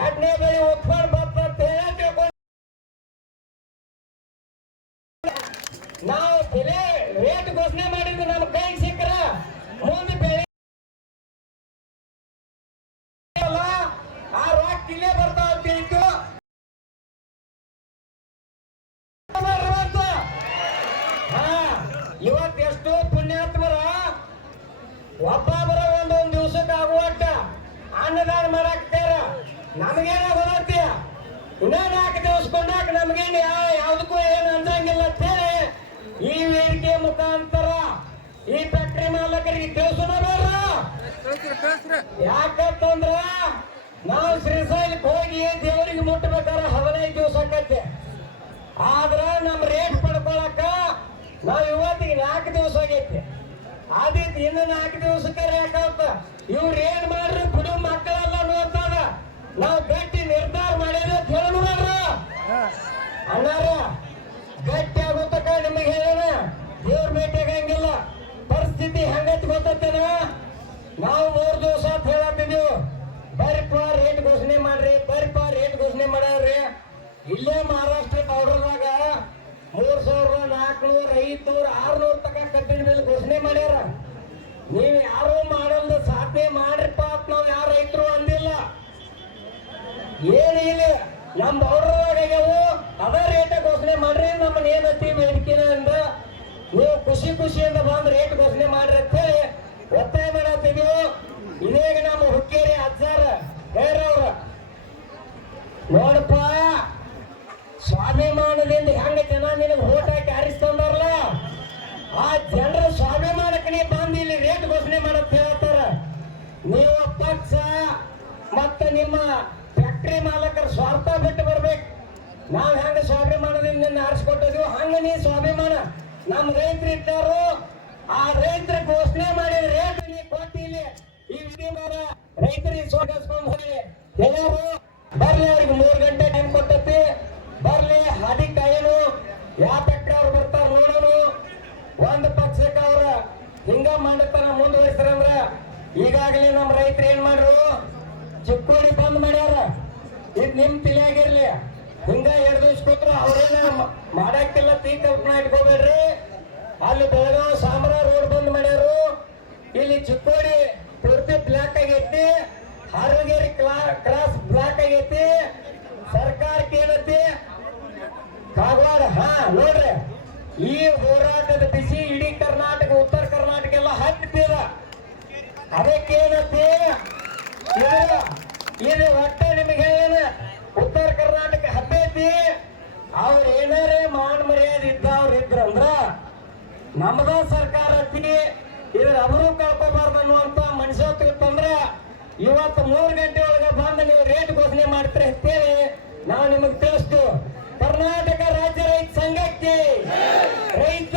ಎರಡನೇ ಬೆಳೆ ಒಪ್ಕೊಂಡು ಬರ್ತಂತ ನಾವು ಬೆಲೆ ರೇಟ್ ಘೋಷಣೆ ಮಾಡಿದ್ದು ನಮ್ಮ ಕೈಗೆ ಸಿಕ್ಕರ ಮುಂದೆ ಬೆಳೆ ಆ ರಾಕ್ ಇಲ್ಲೇ ಬರ್ತಾವ ಅಂತ ಹೇಳಿತ್ತು. ಇವತ್ತು ಎಷ್ಟೋ ಪುಣ್ಯಾತ್ಮರ ಒಬ್ಬೊಬ್ಬರ ಒಂದೊಂದು ದಿವ್ಸಕ್ಕೆ ಆಗುವಟ್ಟ ಅನ್ನದಾನ ಮಾಡಾಕ್ತಾರ. ನಮಗೇನ ಗೊತ್ತಾಗ್ತೀಯ ಇನ್ನ 4 ದಿವಸ ಕೊಂಡಾಕ ನಮಗೇನು ಯಾವ್ದಕ್ಕೂ ಏನು ಅಂದಂಗಿಲ್ಲ ಅಂತೇಳಿ ಈ ವೇದಿಕೆ ಮುಖಾಂತರ ಈ ಫ್ಯಾಕ್ಟ್ರಿ ಮಾಲಕರಿಗೆ ತಿಳಿಸೋಣ ಬೇಡ. ಯಾಕಂತಂದ್ರ ನಾವು ಶ್ರೀಶೈಲಕ್ಕೆ ಹೋಗಿ ದೇವರಿಗೆ ಮುಟ್ಟಬೇಕಾದ್ರೆ 15 ದಿವಸ ಆಕತ್ತೆ. ಆದ್ರ ನಮ್ಮ ರೇಟ್ ಪಡ್ಕೊಳಕ ನಾವ್ ಇವತ್ತಿಗೆ 4 ದಿವಸ ಆಗೈತಿ. ಆದಿತ್ತು ಇನ್ನು 4 ದಿವಸಕ್ಕೆ ರೇಟ್ ಇವ್ರು ಏನ್ ಮಾಡ್ರಿ ಬಿಡು ಮಕ್ಕಳೆಲ್ಲ ನೋಡ್ತಾರ. ನಾವು ಗಟ್ಟಿ ನಿರ್ಧಾರ ಮಾಡಿದ್ರೆ ಕೇಳೋಣ ಅಣ್ಣಾರ ಗಟ್ಟಿ ಆಗುತ್ತಕ ನಿಮಗೆ ಹೇಳೋಣ. ದೇವ್ರ ಭೇಟಿಯಾಗಂಗಿಲ್ಲ ಪರಿಸ್ಥಿತಿ ಹೆಂಗೈತಿ ಗೊತ್ತೇನ. ನಾವು 3 ದಿವಸ ಅಂತ ಹೇಳತ್ತಿದ್ದೀವಿ. ಬರ್ಪ ರೇಟ್ ಘೋಷಣೆ ಮಾಡ್ರಿ, ಬರ್ಪ ರೇಟ್ ಘೋಷಣೆ ಮಾಡ್ರಿ. ಇಲ್ಲೇ ಮಹಾರಾಷ್ಟ್ರ ಬಾರ್ಡರ್ದಾಗ 3,000, 400, 500, 600 ತಕ ಕಬ್ಬಿನ ಮೇಲೆ ಘೋಷಣೆ ಮಾಡ್ಯಾರ. ನೀವು ಯಾರು ಮಾಡಲ್ದ ಸಾಧನೆ ಮಾಡ್ರಿಪ್ಪ ಅಂತ ನಾವ್ ಯಾರ ರೈತರು ಅಂದಿಲ್ಲ. ಏನು ಇಲ್ಲ ನಮ್ ಬಾರ್ಡರ್ದಾಗ ಆಗ್ಯಾವು ಅದ ರೇಟ್ ಘೋಷಣೆ ಮಾಡ್ರಿ. ನಮ್ಮನ್ನ ಏನತ್ತಿ ಬೇಡಿಕೆನ ಅಂದ ನೀವು ಖುಷಿಯಿಂದ ಬಂದ್ ರೇಟ್ ಘೋಷಣೆ ಮಾಡ್ರಿ ಅಂತ ಹೇಳಿ ಒತ್ತಾಯ ಮಾಡತ್ತಿದೀವಿ. ಇನ್ನೇಗ ನಮ್ಮ ಹುಕ್ಕೇರಿ ಅಜ್ಜಾರ ಬೇರವ್ರ ನೋಡಪ್ಪ ಸ್ವಾಭಿಮಾನದಿಂದ ಹೆಂಗ ಜನ ನಿನಗೆ ಓಟ್ ಹಾಕಿ ಆರಿಸ್ತಂದಾರಲ್ಲ ಆ ಜನರ ಸ್ವಾಭಿಮಾನಕ್ಕೆ ನೀವು ಬಂದು ಇಲ್ಲಿ ರೇಟ್ ಘೋಷಣೆ ಮಾಡತ್ ಹೇಳ್ತಾರ. ನೀವು ಪಕ್ಷ ಮತ್ತೆ ನಿಮ್ಮ ಫ್ಯಾಕ್ಟ್ರಿ ಮಾಲಕರ ಸ್ವಾರ್ಥ ಬಿಟ್ಟು ಬರ್ಬೇಕು. ನಾವ್ ಹೆಂಗ ಸ್ವಾಭಿಮಾನದಿಂದ ಆರಿಸ್ಕೊಟ್ಟಿದ್ವಿ ಹಂಗ ನೀ ಸ್ವಾಭಿಮಾನ ನಮ್ಮ ರೈತರು ಇದ್ದಾರು. ಆ ರೈತರ ಘೋಷಣೆ ಮಾಡಿದ ರೇಟ್ ನೀ ಕೊಟ್ಟಿಲ್ಲಿ ಈ ವಿಧಿಮಾನ ರೈತರಿಗೆ ಸ್ವಾಗತಿಸ್ಕೊಂಡು ಹೋಗಿ ಎಲ್ಲರೂ ಬರ್ಲಿ. ಅವ್ರಿಗೆ 3 ಗಂಟೆ ಟೈಮ್ ಕೊಟ್ಟತಿ. ಬರ್ಲಿ ಹಾದಿ ಕಾಯನು ಯಾವ ಫ್ಯಾಕ್ಟ್ರಿ ಅವ್ರು ಬರ್ತಾರ ನೋಡೋನು. ಒಂದು ಪಕ್ಷಕ್ಕೆ ಅವ್ರ ಹಿಂಗ ಮಾಡತಾನ ಮುಂದುವರಿಸ್ತಾರಂದ್ರ ಈಗಾಗಲೇ ನಮ್ಮ ರೈತರು ಏನ್ ಮಾಡ್ರು ಚಿಕ್ಕೋಡಿ ಬಂದ್ ಮಾಡ್ಯಾರ. ಇದು ನಿಮ್ ತಿಳಿಯಾಗಿರ್ಲಿ. ಹಿಂಗ 2 ದಿವಸ ಕೂತ್ರು ಅವ್ರೇನ ಮಾಡಾಕಿಲ್ಲ ತೀ ಕಲ್ಪನಾ ಇಟ್ಕೋಬೇಡ್ರಿ. ಅಲ್ಲಿ ಬೆಳಗಾವಿ ಸಾಂಬ್ರಾ ರೋಡ್ ಬಂದ್ ಮಾಡ್ಯಾರು. ಇಲ್ಲಿ ಚಿಕ್ಕೋಡಿ ಪೂರ್ತಿ ಬ್ಲಾಕ್ ಆಗೈತಿ. ಹಾರಗೇರಿ ಕ್ರಾಸ್ ಬ್ಲಾಕ್ ಆಗೈತಿ. ಸರ್ಕಾರಕ್ಕೆ ಏನೈತಿ ಕಾಗವಾಡ ನೋಡ್ರಿ ಈ ಹೋರಾಟದ ಬಿಸಿ ಇಡೀ ಕರ್ನಾಟಕ ಉತ್ತರ ಕರ್ನಾಟಕ ಎಲ್ಲ ಹತ್ತಿದ. ಅದಕ್ಕೇನಂತೆ ಇದು ಒಟ್ಟ ನಿಮಗೆ ಹೇಳ ಉತ್ತರ ಕರ್ನಾಟಕ ಹತ್ತೈತಿ. ಅವ್ರ ಏನಾರೇ ಮಾನ್ ಮರ್ಯಾದೆ ಇದ್ದವ್ರು ಇದ್ರಂದ್ರ ನಮ್ದ ಸರ್ಕಾರ ಹತ್ತಿ ಇದ್ರ ಅವರು ಕಳ್ಕೋಬಾರ್ದು ಅನ್ನುವಂತ ಮನುಷ್ಯತ್ವ ಇತ್ತಂದ್ರ ಇವತ್ತು 3 ಗಂಟೆ ಒಳಗೆ ಬಂದು ನೀವು ರೇಟ್ ಘೋಷಣೆ ಮಾಡ್ತೀರಿ ಅಂತೇಳಿ ನಾವು ನಿಮಗೆ ತಿಳಿಸ್ತು. ಕರ್ನಾಟಕ ರಾಜ್ಯ ರೈತ ಸಂಘಕ್ಕೆ ರೈತ